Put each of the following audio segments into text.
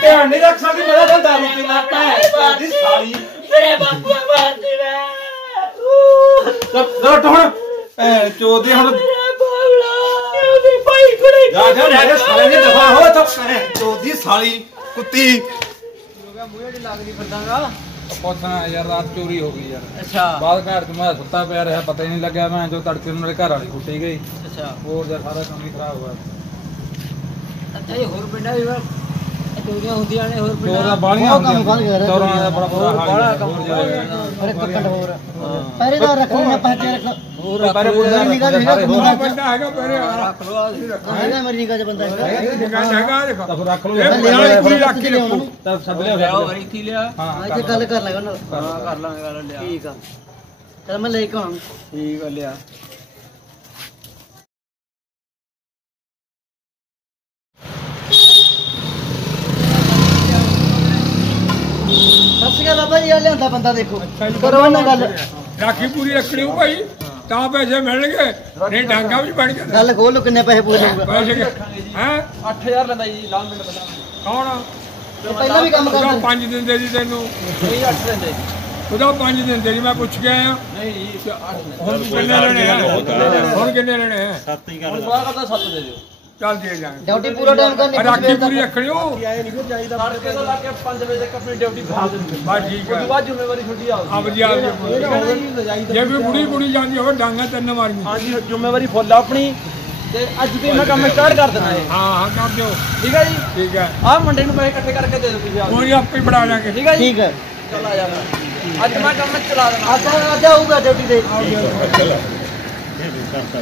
ਦੇਤੀ ਤੂੰ ਧਿਆਨ ਨਹੀਂ ਰੱਖ ਸਕਦੀ ਮੇਰਾ ਤਾਂ ਦਾਰੂ ਪੀਣਾ ਭੈਣ ਚੋਦੀ ਸਾਲੀ ਮੇਰੇ ਬਾਪੂ ਮਾਰ ਦੇਣਾ ਚੱਲ ਉੱਠ ਹੁਣ ਭੈਣ ਚੋਦੀ ਹੁਣ ਮੇਰਾ ਬਾਬਲਾ ਉਹਦੀ ਭਾਈ ਕੁੜੀ ਜਾ ਜਾ ਮੇਰੇ ਸਾਲੇ ਦੀ ਦਫਾ ਹੋ ਤਾਂ ਭੈਣ ਚੋਦੀ ਸਾਲੀ ਕੁੱਤੀ ਪੁੱਛਣਾ ਯਾਰ ਰਾਤ ਚੋਰੀ ਹੋ ਗਈ ਯਾਰ ਅੱਛਾ ਬਾਅਦ ਘਰ ਚ ਮੈਂ ਸੁੱਤਾ ਪਿਆ ਰਿਹਾ ਪਤਾ ਹੀ ਨਹੀਂ ਲੱਗਿਆ ਮੈਂ ਜੋ ਤੜਕੇ ਨੂੰ ਮੇਰੇ ਘਰ ਵਾਲੀ ਕੁੱਟੀ ਗਈ ਅੱਛਾ ਹੋਰ ਯਾਰ ਸਾਰਾ ਕੰਮ ਹੀ ਖਰਾਬ ਹੋਇਆ ਅੱਛਾ ਇਹ ਹੋਰ ਪਿੰਡਾਂ ਵੀ ਚੋਰੀਆਂ ਹੁੰਦੀਆਂ ਨੇ ਹੋਰ ਪਿੰਡਾਂ ਦਾ ਬਾਲੀਆਂ ਚੋਰਾਂ ਦਾ ਬੜਾ ਬੁਰਾ ਹਾਲ ਹੈ। ਕੰਮ ਹੋ। ਰਿਹਾ ਔਰ ਇੱਕ ਕੱਟ ਹੋਰ ਪਹਿਰੇਦਾਰ ਰੱਖੋ ਨਾ ਪਹਿਰੇ ਰੱਖੋ। ਹੋਰ ਪਹਿਰੇ ਬੁਰਾ ਨਿਗਾਹ ਜਿਹੜਾ ਬੰਦਾ ਬੰਦਾ ਹੈਗਾ ਪਹਿਰੇ ਰੱਖ ਲੋ ਹੈਗਾ ਮੇਰੀ ਨਿਗਾਹ ਚ ਬੰਦਾ ਹੈਗਾ। ਹੈਗਾ ਦੇਖੋ। ਤਾਂ ਰੱਖ ਲੋ ਲਿਆ ਕੋਈ ਰੱਖ ਕੇ ਰੱਖੋ। ਤਾਂ ਸਭ ਲਿਆ ਹੋਰ ਇੱਥੇ ਲਿਆ। ਹਾਂ ਇੱਥੇ ਗੱਲ ਕਰ ਲਾਂਗੇ ਉਹਨਾਂ ਨਾਲ ਕਰ ਲਾਂਗੇ ਗੱਲ ਲਿਆ। ਠੀਕ ਆ। ਚਲ ਮੈਂ ਲੈ ਕੇ ਆਉਂ ਠੀਕ ਆ ਲਿਆ। ਬਾਬਾ ਜੀ ਆ ਬੰਦਾ ਦੇਖੋ। ਕਰੋ ਨਾ ਗੱਲ। ਰਾਖੀ ਪੂਰੀ ਰੱਖਣੀ ਹੋ ਭਾਈ ਤਾਂ ਪੈਸੇ ਮਿਲਣਗੇ ਨਹੀਂ ਡਾਂਗਾ ਵੀ ਬਣ ਗਿਆ ਗੱਲ ਖੋਲ ਲੋ ਕਿੰਨੇ ਪੈਸੇ ਪੂਰੇ ਲਊਗਾ ਹੈ? 8000 ਲੈਂਦਾ ਜੀ ਲਾਲ ਮਿੰਟ ਦਾ ਕੌਣ ਪਹਿਲਾਂ ਵੀ ਕੰਮ ਕਰਦਾ। ਪੰਜ ਦਿਨ ਦੇ ਜੀ ਤੈਨੂੰ। ਨਹੀਂ 8 ਦਿੰਦੇ ਉਹਦਾ ਪੰਜ ਦਿਨ ਦੇ ਜੀ ਮੈਂ ਪੁੱਛ ਕੇ ਆਇਆ। ਨਹੀਂ ਹੁਣ ਕਿੰਨੇ ਲੈਣੇ ਹੁਣ ਕਿੰਨੇ ਲੈਣੇ ਹੁਣ ਬਾਅਦ ਕਰਦਾ 7 ਦੇ ਦਿਓ। ਚੱਲ ਦੇ ਜਾਾਂਗੇ ਡਿਊਟੀ ਪੂਰਾ ਟਾਈਮ ਕਰਨੀ ਰਾਖੀ ਪੂਰੀ ਰੱਖਿਓ ਆਏ ਨਹੀਂ ਚਾਹੀਦਾ ਤੜਕੇ ਤੋਂ ਲੱਗ ਕੇ 5 ਵਜੇ ਤੱਕ ਆਪਣੀ ਡਿਊਟੀ ਪੂਰੀ ਦਿੰਦੇ। ਬਸ ਠੀਕ ਹੈ ਬਾਅਦ ਜ਼ਿੰਮੇਵਾਰੀ ਛੁੱਟੀ ਆਉਂਦੀ ਆ ਵਧੀਆ ਜੇ ਵੀ ਬੁੜੀ ਬੁੜੀ ਜਾਂਦੀ ਹੋਵੇ ਡਾਂਗਾ ਤਿੰਨ ਮਾਰੀਆਂ। ਹਾਂਜੀ ਜ਼ਿੰਮੇਵਾਰੀ ਫੁੱਲ ਆਪਣੀ। ਤੇ ਅੱਜ ਵੀ ਮੈਂ ਕੰਮ ਸਟਾਰਟ ਕਰ ਦੇਣਾ ਹੈ ਹਾਂ ਹਾਂ ਕਰ ਦਿਓ। ਠੀਕ ਹੈ ਜੀ? ਠੀਕ ਹੈ ਆਹ ਮੁੰਡੇ ਨੂੰ ਪੈਸੇ ਇਕੱਠੇ ਕਰਕੇ ਦੇ ਦਿਓ ਤੁਸੀਂ ਆਪ ਕੋਈ ਆਪੇ ਬਣਾ ਲਾਂਗੇ। ਠੀਕ ਹੈ ਠੀਕ ਹੈ ਚਲ ਆ ਜਾਣਾ। ਅੱਜ ਮੈਂ ਕੰਮ ਚਲਾ ਦੇਣਾ। ਅੱਜ ਅੱਜ ਆਊਗਾ ਡਿਊਟੀ ਤੇ। ਚਲੋ ਇਹ ਵੀ ਕਰਤਾ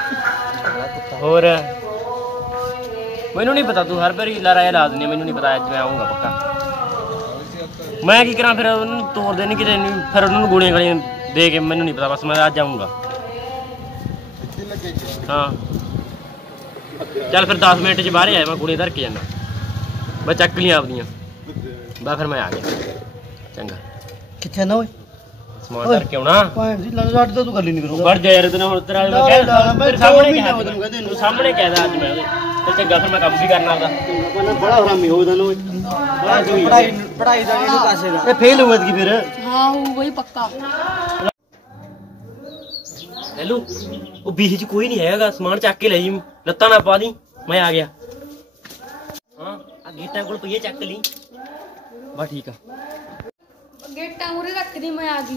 ਹੋਰ ਮੈਨੂੰ ਨਹੀਂ ਪਤਾ ਤੂੰ ਹਰ ਵਾਰੀ ਲਾਰਾ ਇਹ ਲਾਦਨੀ ਮੈਨੂੰ ਨਹੀਂ ਪਤਾ ਅੱਜ ਮੈਂ ਆਉਂਗਾ ਪੱਕਾ ਮੈਂ ਕੀ ਕਰਾਂ ਫਿਰ ਉਹਨੂੰ ਤੋੜ ਦੇਣੀ ਕਿਤੇ ਨਹੀਂ ਫਿਰ ਉਹਨੂੰ ਗੋਲੀਆਂ ਗਲੀਆਂ ਦੇ ਕੇ ਮੈਨੂੰ ਨਹੀਂ ਪਤਾ ਬਸ ਮੈਂ ਅੱਜ ਆਉਂਗਾ ਹਾਂ ਚੱਲ ਫਿਰ 10 ਮਿੰਟ ਚ ਬਾਹਰ ਆਇਆ ਮੈਂ ਗੋਲੀਆਂ ਧਰ ਕੇ ਜਾਣਾ ਮੈਂ ਚੱਕ ਲੀਆਂ ਆਪਦੀਆਂ ਬਾ ਫਿਰ ਮੈਂ ਆ ਗਿਆ ਚੰਗਾ ਕਿੱਥੇ ਨਾ ਓਏ ਸਮਾਨ ਧਰ ਕੇ ਆਉਣਾ भाई जी लड़ लड़ तो तू कर ली नहीं करूंगा ਵੜ ਜਾ ਯਾਰ ਤੈਨੂੰ ਹੁਣ ਤੇਰਾ ਮੈਂ ਨਾ, ਕਹਿ ਨਾ, ਨਾ, ਮੈਂ ਤੇਰੇ ਸਾਹਮਣੇ ਦੋ ਕਿਹਾ ਮਹੀਨੇ ਹੋ ਗਏ ਤੈਨੂੰ। ਤੂੰ ਸਾਹਮਣੇ ਕਹਿਦਾ ਅੱਜ ਮੈਂ ਉਹਦੇ ਤੇ ਚੰਗਾ ਫਿਰ ਮੈਂ ਕੰਮ ਵੀ ਕਰਨਾ ਆਪਦਾ अपना बड़ा हरामी हो दानो ਪੜਾਈ ਪੜਾਈ ਦਾ ਇਹਨੂੰ ਕਾਸੇ ਦਾ ये फेल हुआ थी फिर हाँ वो वही पक्का ਹੈਲੋ ਉਹ ਬੀਹ ਚ ਕੋਈ ਨਹੀਂ ਹੈਗਾ ਸਮਾਨ ਚੱਕ ਕੇ ਲੈ ਜੀ ਲੱਤਾਂ ਨਾ ਪਾ ਦੀ ਮੈਂ ਆ ਗਿਆ ਹਾਂ ਆ ਗੇਟਾਂ ਕੋਲ ਪਈਏ ਚੱਕ ਲਈ ਬਾ ਠੀਕ ਆ गेटा मुरे रख दी मैं आ गई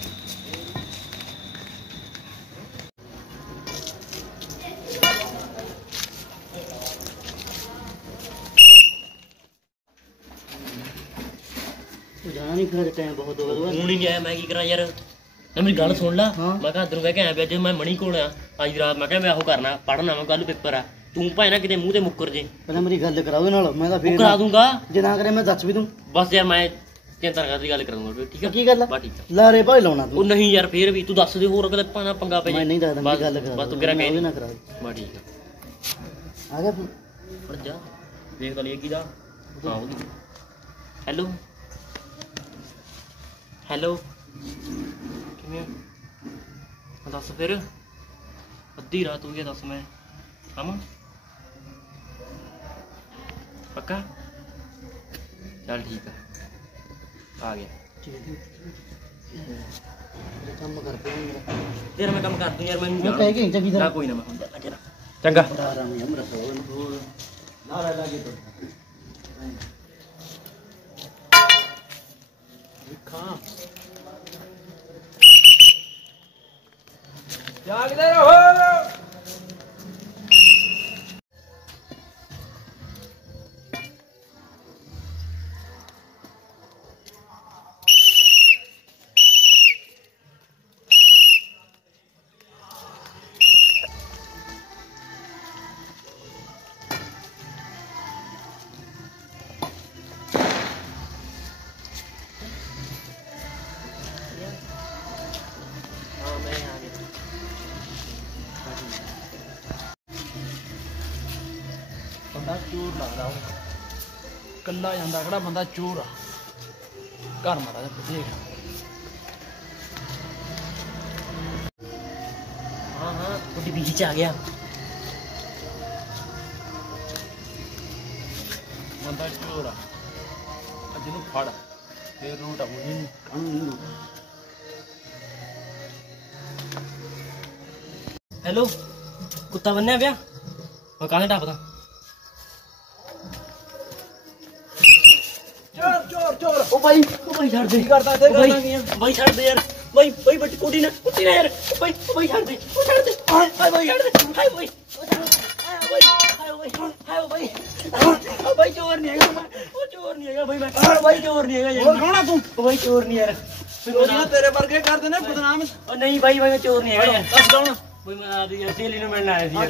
ਨਹੀਂ ਘਰ ਟਾਈਮ ਬਹੁਤ ਹੋ ਗਿਆ। ਹੁਣ ਨਹੀਂ ਆਇਆ ਮੈਂ ਕੀ ਕਰਾਂ ਯਾਰ? ਨਾ ਮੇਰੀ ਗੱਲ ਸੁਣ ਲਾ। ਮੈਂ ਕਿਹਾ ਅੰਦਰੋਂ ਕਹਿ ਕੇ ਆਇਆ ਜੇ ਮੈਂ ਮਣੀ ਕੋਲ ਆ। ਅੱਜ ਰਾਤ ਮੈਂ ਕਿਹਾ ਮੈਂ ਉਹ ਕਰਨਾ ਪੜਨਾ ਮੈਂ ਕੱਲ ਪੇਪਰ ਆ। ਤੂੰ ਭਾਵੇਂ ਨਾ ਕਿਤੇ ਮੂੰਹ ਤੇ ਮੁੱਕਰ ਜੇ। ਪਹਿਲਾਂ ਮੇਰੀ ਗੱਲ ਕਰਾਓ ਨਾਲ ਮੈਂ ਤਾਂ ਫੇਰ ਕਰਾ ਦੂੰਗਾ। ਜੇ ਨਾ ਕਰੇ ਮੈਂ ਦੱਸ ਵੀ ਦੂੰ। ਬਸ ਯਾਰ ਮੈਂ ਚਿੰਤਾ ਕਰ ਦੀ ਗੱਲ ਕਰਾਂਗਾ ਠੀਕ ਆ? ਕੀ ਗੱਲ ਬਾ ਠੀਕ ਆ। ਲਾਰੇ ਭਾਈ ਲਾਉਣਾ ਤੂੰ। ਉਹ ਨਹੀਂ ਯਾਰ ਫੇਰ ਵੀ ਤੂੰ ਦੱਸ ਦੇ ਹੋਰ ਕਿਤੇ ਪਾਣਾ ਪੰਗਾ ਪੈ ਜਾ। ਮੈਂ ਨਹੀਂ ਦੱਸਦਾ ਬਸ ਤੂੰ ਕਰਾ ਕੇ ਨਾ ਕਰਾ ਬਾ ਠੀਕ ਆ। ਆ ਗਿਆ ਫੋਨ। ਪਰ ਜਾ। ਦੇਖ ਤਾਂ ਕੀ ਦਾ। ਹਾਂ ਹੈਲੋ ਹੈਲੋ ਕਿਵੇਂ ਆ? ਹਾਂ ਦੱਸ ਫਿਰ ਅੱਧੀ ਰਾਤ ਹੋ ਗਈ ਆ, ਦੱਸ ਮੈਂ ਆਵਾਂ ਪੱਕਾ ਚੱਲ ਠੀਕ ਆ ਆ ਗਿਆ ਕੰਮ ਕਰ ਪਿਆ ਮੇਰਾ ਤੇਰਾ ਮੈਂ ਕੰਮ ਕਰ ਦੂੰ ਯਾਰ ਮੈਨੂੰ ਮੈਂ ਜਾਣਾ। ਕਹਿ ਕੇ ਚੰਗੀ ਨਾ ਤਰ੍ਹਾਂ ਕੋਈ ਨਾ ਮੈਂ ਹੁੰਦਾ ਲੱਗੇ ਨਾ ਚੰਗਾ ਬੜਾ ਆਰਾਮ ਹੈ ਮੇਰਾ ਸੋਲ ਹੋਰ ਨਾ ਲਾ ਲਾਗੇ ਤੋਂ Yargılara hoy! ਚੋਰ ਲੱਗਦਾ ਉਹ ਕੱਲਾ ਜਾਂਦਾ ਕਿਹੜਾ ਬੰਦਾ ਚੋਰ ਆ ਘਰ ਮਾੜਾ ਜਿਹਾ ਦੇਖ ਹਾਂ ਹਾਂ ਤੁਹਾਡੀ ਬੀਜੀ ਚ ਆ ਗਿਆ ਬੰਦਾ ਚੋਰ ਆ ਅੱਜ ਨੂੰ ਫੜ ਫੇਰ ਰੂਟ ਆਉਣੀ ਨਹੀਂ ਕਾਹਨੂੰ ਨਹੀਂ ਰੂਟ ਹੈਲੋ ਕੁੱਤਾ ਬੰਨਿਆ ਪਿਆ ਮੈਂ ਕਾਹਨੇ ਟੱਪਦਾ ਬਾਈ ਉਹ ਬਾਈ ਛੱਡ ਦੇ। ਕਰਦਾ ਤੇ ਉਹ ਬਾਈ ਕਰਨਾ ਕੀ ਆ ਬਾਈ ਛੱਡ ਦੇ ਯਾਰ। ਬਾਈ ਬਾਈ ਬੱਟੀ ਕੁੱਟੀ ਨਾ ਕੁੱਟੀ ਨਾ ਯਾਰ। ਬਾਈ ਉਹ ਬਾਈ ਛੱਡ ਦੇ ਉਹ ਛੱਡ ਦੇ। ਹਾਏ ਬਾਈ ਛੱਡ ਦੇ। ਹਾਏ ਬਾਈ। ਦੇ। ਬਾਈ ਚੋਰ ਨਹੀਂ ਹੈਗਾ ਉਹ ਚੋਰ ਨਹੀਂ ਹੈਗਾ ਬਾਈ ਮੈਂ ਬਾਈ ਚੋਰ ਨਹੀਂ ਹੈਗਾ ਹੋਰ ਆ ਤੂੰ? ਬਾਈ ਚੋਰ ਨਹੀਂ ਯਾਰ। ਮੈਨੂੰ ਉਹ ਤੇਰੇ ਵਰਗੇ ਕਰਦੇ ਨੇ ਬਦਨਾਮ। ਉਹ ਨਹੀਂ ਬਾਈ ਬਾਈ ਮੈਂ ਚੋਰ ਨਹੀਂ ਹੈਗਾ ਦੱਸ ਕੌਣ ਬਈ ਮੈਂ ਆਪਦੀ ਯਾਰ ਸਹੇਲੀ ਨੂੰ ਮਿਲਣ ਆਇਆ ਸੀ ਹਾਂ ਯਾਰ।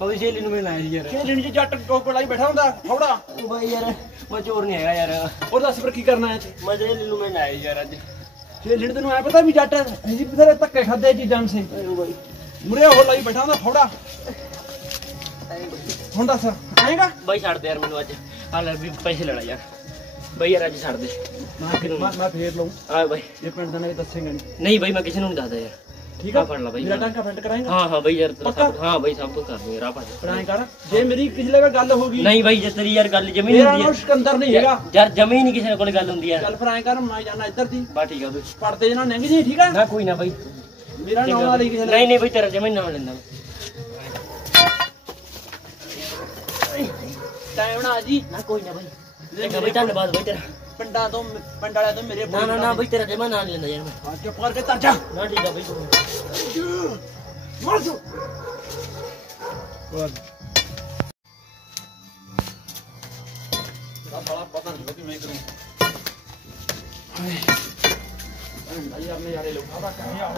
ਬਈ ਸਹੇਲੀ ਨੂੰ ਮਿਲਣ ਆਇਆ ਸੀ ਯਾਰ। ਖੇਲਣ ਚ ਜੱਟ ਟੋਪ ਲਾਈ ਬੈਠਾ ਹੁੰਦਾ ਫੌੜਾ ਉਹ ਬਾਈ ਯਾਰ ਮੈਂ ਚੋਰ ਨਹੀਂ ਹੈਗਾ ਯਾਰ। ਉਹ ਦੱਸ ਫਿਰ ਕੀ ਕਰਨਾ ਹੈ ਮੈਂ ਸਹੇਲੀ ਨੂੰ ਮਿਲਣ ਆਇਆ ਸੀ ਯਾਰ ਅੱਜ। ਖੇਲਣ ਤੈਨੂੰ ਐ ਪਤਾ ਵੀ ਜੱਟ ਜੀ ਤੇਰੇ ਧੱਕੇ ਖਾਦੇ ਚੀਜ਼ਾਂ ਸੇ ਬਾਈ। ਮੁਰੇ ਉਹ ਲਾਈ ਬੈਠਾ ਹੁੰਦਾ ਫੌੜਾ ਹੁਣ ਦੱਸ ਆਏਗਾ? ਬਾਈ ਛੱਡ ਦੇ ਯਾਰ ਮੈਨੂੰ ਅੱਜ। ਆ ਲੈ ਵੀ ਪੈਸੇ ਲੈਣਾ ਯਾਰ। ਬਾਈ ਯਾਰ ਅੱਜ ਛੱਡ ਦੇ। ਮੈਂ ਮੈਂ ਫੇਰ ਲਊ। ਆ ਬਾਈ। ਇਹ ਪਿੰਡ ਦਾ ਨੇ ਦੱਸੇਗਾ ਨਹੀਂ ਨਹੀਂ ਬਾਈ ਮੈਂ ਕਿਸੇ ਨੂੰ ਨਹੀਂ ਦੱਸਦਾ ਯਾਰ। ठीक है करना भाई। मेरा टांका फ्रंट कराएँगे? यार पक्का? सब कुछ कर कर जे। मेरी किसी लगा गल होगी। नहीं नहीं नहीं कोई ना भाई। नहीं नहीं भाई ज़मीन नाम टाइम ना कोई ना भाई। धन्यवाद ਨਾ ਨਾ ਨਾ ਪਿੰਡਾਂ ਤੋਂ ਪਿੰਡ ਵਾਲਿਆਂ ਤੋਂ ਮੇਰੇ ਨਾ ਨਾ ਨਾ ਬਾਈ ਤੇਰਾ ਜਮਾ ਨਾਮ ਲੈਂਦਾ ਯਾਰ ਮੈਂ। ਹਾਂ, ਚੁੱਪ ਕਰਕੇ ਤਰ ਜਾ। ਨਾ ਠੀਕ ਆ ਬਾਈ ਮਰ ਜਾ। ਦਾ ਸਾਲਾ ਪਤਾ ਨਹੀਂ ਕਰੂੰ ਹਾਏ ਯਾਰ ਨੇ ਯਾਰੇ ਲੋਕਾਂ ਦਾ ਕਹਿ ਆ।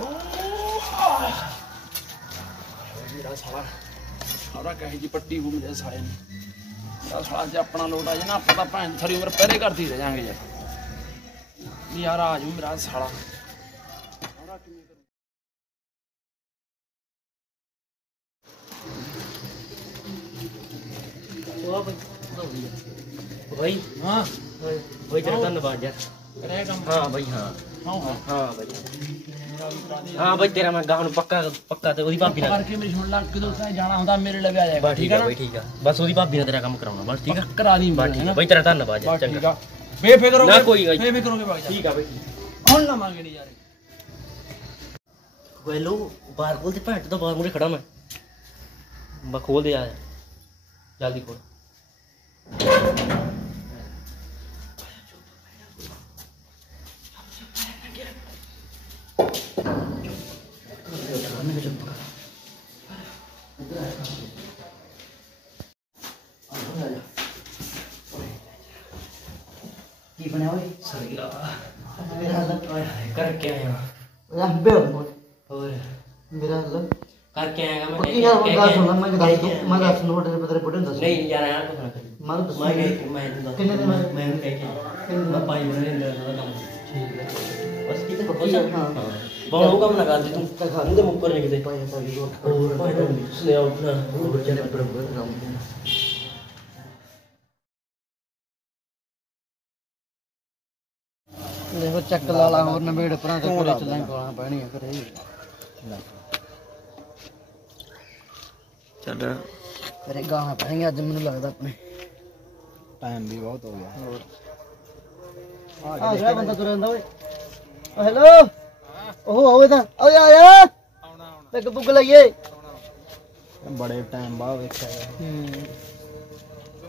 ਮੇਰਾ ਸਾਲਾ। ਸਾਰਾ ਕਹੇ ਜੀ ਪੱਟੀ ਹੋ ਮੇਰੇ ਸਾਲੇ ਨੇ। ਮੇਰਾ ਸਾਲਾ ਜੇ ਆਪਣਾ ਲੋਟ ਆ ਜਾਣਾ ਆਪਾਂ ਤਾਂ ਭੈਣ ਸਾਰੀ ਉਮਰ ਪਹਿਰੇ ਕਰਦੀ ਰਹਿ ਜਾਾਂਗੇ ਯਾਰ ਵੀ ਯਾਰ ਆ ਜੂ ਮੇਰਾ ਸਾਲਾ ਉਹ ਬਾਈ ਉਹਦਾ ਹੋ ਗਿਆ ਬਾਈ ਹਾਂ ਬਾਈ ਤੇਰਾ ਧੰਨਵਾਦ ਯਾਰ ਕਰਿਆ ਕੰਮ ਹਾਂ ਬਾਈ ਹਾਂ ਹਾਂ ਹਾਂ ਹਾਂ ਬਾਈ ਹਾਂ ਬਾਈ ਤੇਰਾ ਮੈਂ ਗਾਹ ਨੂੰ ਪੱਕਾ ਪੱਕਾ ਤੇ ਉਹਦੀ ਭਾਬੀ ਨਾਲ ਕਰਕੇ ਮੇਰੀ ਸੁਣ ਲਾ ਕਿਦੋਂ ਤੈਂ ਜਾਣਾ ਹੁੰਦਾ ਮੇਰੇ ਲਵੇ ਆ ਜਾਏਗਾ ਬਸ ਠੀਕ ਆ ਬਾਈ ਠੀਕ ਆ ਬਸ ਉਹਦੀ ਭਾਬੀ ਨਾਲ ਤੇਰਾ ਕੰਮ ਕਰਾਉਣਾ ਬਸ ਠੀਕ ਆ ਕਰਾ ਦੀ ਬਸ ਠੀਕ ਆ ਬਾਈ ਤੇਰਾ ਧੰਨਵਾਦ ਯਾਰ ਬਸ ਠੀਕ ਚੰਗਾ ਆ ਬੇਫਿਕਰ ਹੋ ਨਾ ਕੇ ਕੋਈ ਗੱਲ। ਬੇਫਿਕਰ ਹੋ ਕੇ ਭਾਗ ਜਾ ਠੀਕ ਆ ਬਾਈ ਹੁਣ ਲਵਾਂਗੇ ਨਹੀਂ ਯਾਰ ਵੈਲੋ ਬਾਹਰ ਖੋਲ ਤੇ ਭੈਂਟ ਤੋਂ ਬਾਹਰ ਮੂਰੇ ਖੜਾ ਮੈਂ ਬਾ ਖੋਲ ਦੇ ਆ ਜਲਦੀ ਖੋਲ ਕੀ ਬਣਿਆ ਓਏ ਸਹੀ ਆ ਮੇਰਾ ਹੱਲ ਕਰ ਕੇ ਆਇਆ ਰੱਬ ਬੇ ਹੋਰ ਹੋਰ ਮੇਰਾ ਹੱਲ ਕਰਕੇ ਆਏਗਾ ਮੈਂ ਕੀ ਯਾਰ ਗੱਲ ਸੁਣ ਮੈਂ ਦੱਸ ਦੂੰ ਮੈਂ ਦੱਸ ਨੂੰ ਤੁਹਾਡੇ ਪਤਰੇ ਪੁੱਟੇ ਦੱਸ ਨਹੀਂ ਯਾਰ ਆਇਆ ਕੁਝ ਨਾ ਕਰੀ ਮੈਂ ਦੱਸ ਮੈਂ ਕਹਿ ਮੈਂ ਤੈਨੂੰ ਦੱਸ ਕਿੰਨੇ ਦਿਨ ਮੈਂ- ਮੈਂ ਉਹਨੂੰ ਕਹਿ ਕੇ ਆਇਆ। ਮੈਂ ਪਾਈ ਬਣੇ ਅੰਦਰ ਦਾ ਕੰਮ ਠੀਕ ਹੈ ਹਾਂ। ਉਹ ਕੰਮ ਨਾ ਕਰ ਤੂੰ ਤਾਂ ਮੁੱਕਰ ਨਹੀਂ ਕਿਤੇ। ਪਾਇਆ ਤਾਂ ਹੋਰ। ਭਾਈ ਨੂੰ ਦੇਖੋ ਚੱਕ ਲਾਲਾ ਹੋਰ ਨਵੇੜ ਪਰਾਂ ਤੇ ਕੋਲੇ ਚੱਲਾਂ ਗਾਲਾਂ ਪੈਣੀਆਂ ਕਰੇ ਚੱਲ। ਕਰੇ ਗਾਲਾਂ ਪੈਣੀਆਂ ਅੱਜ ਮੈਨੂੰ ਲੱਗਦਾ ਆਪਣੇ। ਟਾਈਮ ਵੀ ਬਹੁਤ ਹੋ ਗਿਆ। ਹੋਰ। ਆ ਜਿਹੜਾ ਬੰਦਾ ਤੁਰਿਆ ਜਾਂਦਾ ਓਏ। ਹੈਲੋ। ਉਹ ਓਏ ਤਾਂ ਆ ਜਾ ਆਉਣਾ ਆਉਣਾ ਪੈਗ ਪੁੱਗ ਲਈਏ। ਬੜੇ ਟਾਈਮ ਬਾਅਦ ਵੇਖਿਆ ਹੂੰ।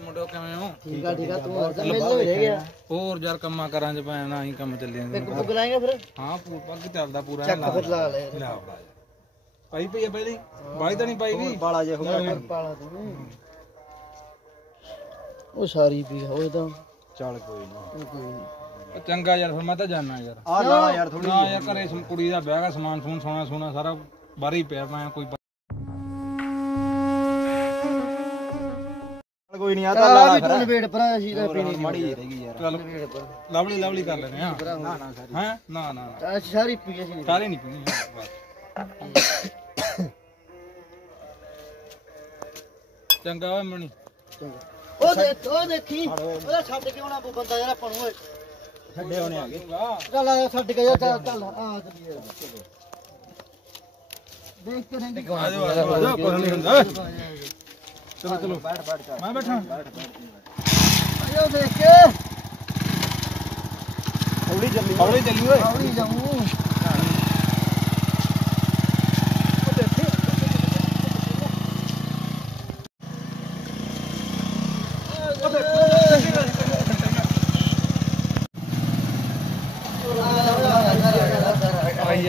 ਮੁੰਡੋ ਕਿਵੇਂ ਹੋ? ਠੀਕ ਆ ਠੀਕ ਆ। ਤੂੰ ਹੋਰ ਤਾਂ ਮੈਨੂੰ ਹੀ ਗਿਆ? ਹੋਰ ਯਾਰ ਕੰਮਾਂ ਕਰਾਂ ਚ ਪੈਣਾ ਹੀ ਕੰਮ ਚੱਲੀ ਜਾਂਦੇ ਪੈਗ ਪੁੱਗ ਲਾਏਗਾ ਫਿਰ? ਹਾਂ ਪੂ ਪੱਗ ਚੱਲਦਾ ਪੂਰਾ। ਚੱਕ ਫਿਰ ਲਾ ਲੈ। ਲਿਆ ਬੜਾ ਪਾਈ ਪਈ ਆ ਪਹਿਲੀ? ਬਾਈ ਤਾਂ ਨਹੀਂ ਪਾਈ ਵੀ? ਬਾਲਾ ਜੇ ਹੋ ਗਿਆ ਫਿਰ ਪਾਲਾ ਤੂੰ। ਉਹ ਸਾਰੀ ਪੀ ਹੋਏ ਤਾਂ। ਚੱਲ ਕੋਈ ਨਾ। ਚੰਗਾ ਯਾਰ ਫਿਰ ਮੈਂ ਤਾਂ ਜਾਣਾ ਯਾਰ। ਆ ਲਾ ਯਾਰ ਥੋੜੀ ਨਾ ਯਾਰ ਘਰੇ ਸਮ- ਕੁੜੀ ਦਾ ਵਿਆਹ ਦਾ ਸਮਾਨ ਸਮੂਨ ਸੋਨਾ ਸੋਨਾ ਸਾਰਾ ਬਾਹਰ ਹੀ ਪਿਆ ਮੈਂ ਕੋਈ ਕੋਈ ਨਹੀਂ ਆ ਚੱਲ ਤਾਂ ਆ ਲਾ ਵੀ ਫਿਰ। ਤੂੰ ਨਵੇੜ ਪਰਾਂ ਅਸੀਂ ਤਾਂ ਪੀਣੀ ਮਾੜੀ ਜਿਹੀ ਰਹਿ ਗਈ ਯਾਰ। ਚੱਲ ਨਵੇੜ ਪਰ ਲਵਲੀ ਲਵਲੀ ਕਰ ਲੈਣੇ ਆ ਨਾ ਨਾ ਹੈ? ਨਾ ਨਾ ਨਾ। ਅਸੀਂ ਸਾਰੀ ਪੀ ਅਸੀਂ ਸਾਰੇ ਨਹੀਂ ਪੀਣੀ। ਬਸ। ਚੰਗਾ ਓਏ ਮਣੀ ਉਹ ਦੇਖ ਉਹ ਦੇਖੀ। ਉਹਦਾ ਛੱਡ ਕੇ ਆਉਣਾ ਬੰਦਾ ਯਾਰ ਆਪਾਂ ਨੂੰ ਓਏ। ਛੱਡੇ ਹੋਣੇ ਆ ਗਏ ਚੱਲ ਆ ਛੱਡ ਕੇ ਜਾ ਚੱਲ ਚੱਲ ਆ ਚੱਲੀਏ ਦੇਖ ਕੇ ਨਹੀਂ ਦਿਖਾ ਆ ਜਾਓ ਆ ਜਾਓ ਕੁਝ ਨਹੀਂ ਹੁੰਦਾ ਚਲੋ ਚਲੋ ਮੈਂ ਬੈਠਾ ਆਇਓ ਦੇਖ ਕੇ ਹੌਲੀ ਚੱਲੀ ਹੌਲੀ ਚੱਲੀ ਓਏ ਆਉਣੀ ਜਾਊਂ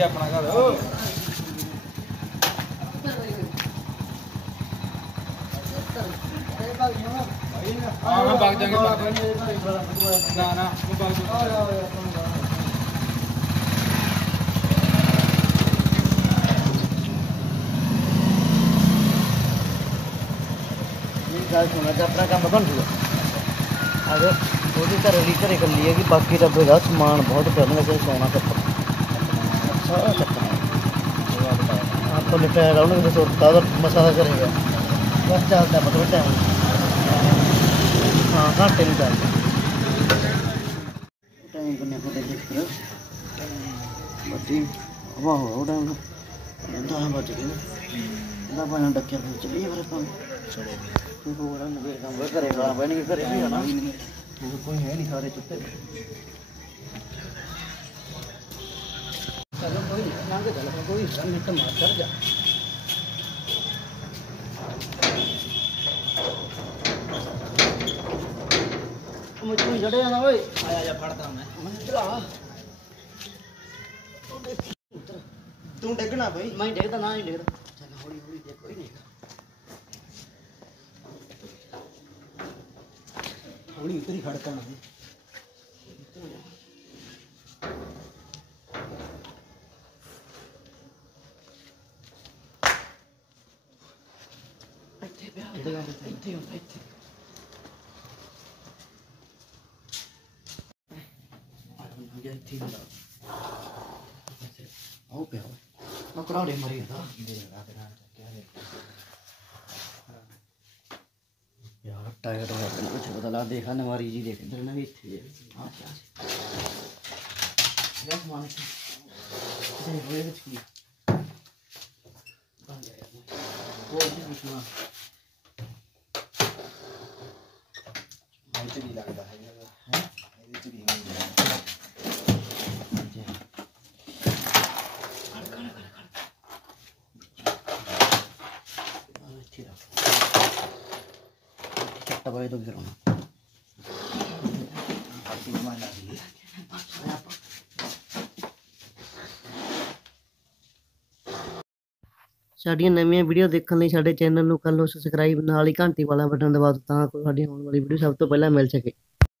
ਆਈ ਆਪਣਾ ਘਰ ਹਾਂ ਹਾਂ ਵਗ ਜਾਾਂਗੇ ਵਗ ਜਾਾਂਗੇ ਨਾ ਨਾ ਉਹ ਵਗ ਜਾਾਂਗੇ ਇਹ ਗੱਲ ਸੁਣਾ ਤੇ ਆਪਣਾ ਕੰਮ ਬਣ ਜੂਗਾ ਅਗਰ ਉਹਦੇ ਘਰ ਵਾਲੀ ਘਰੇ ਕੱਲੀ ਹੈ ਕਿ ਬਾਕੀ ਦਾ ਬੇਗਾ ਸਮਾਨ सारा करता है राउंड में ताज़ा मसाला करेंगे बस चाहता है मतलब टाइम हाँ हाँ टाइम चाहते टाइम को नहीं होता जिस तरह बटी अब हो रहा टाइम तो हम बच गए ना पानी डक के चलिए बड़ा पानी चलो तो बड़ा मुझे काम करेगा पानी करेगा ना कोई है नहीं सारे चुपते चलो, कोई नहीं। चलो, कोई मिनट मार कर जा मुझको तू डेगना मैं डेगदा ना नहीं। डेगदा हौली हौली खड़कना 돼, 옆에. 이제 팀이다. 아우 배워. 나 그러래 말이야. 이제 나한테 나한테 하네. यार टायर वायर कुछ बदला देखा ना हमारी जी देखे इधर ना भी थे हाँ क्या देख मान से ये हुए कुछ की बन जाएगा वो भी कुछ ना ちびなんだ。Давай, доберем. ਸਾਡੀਆਂ ਨਵੀਆਂ ਵੀਡੀਓ ਦੇਖਣ ਲਈ ਸਾਡੇ ਚੈਨਲ ਨੂੰ ਕਰ ਲਓ ਸਬਸਕ੍ਰਾਈਬ ਨਾਲ ਹੀ ਘੰਟੀ ਵਾਲਾ ਬਟਨ ਦਬਾ ਦਿਓ, ਤਾਂ ਕਿ ਸਾਡੀ ਆਉਣ ਵਾਲੀ ਵੀਡੀਓ ਸਭ ਤੋਂ ਪਹਿਲਾਂ ਮਿਲ ਸਕੇ।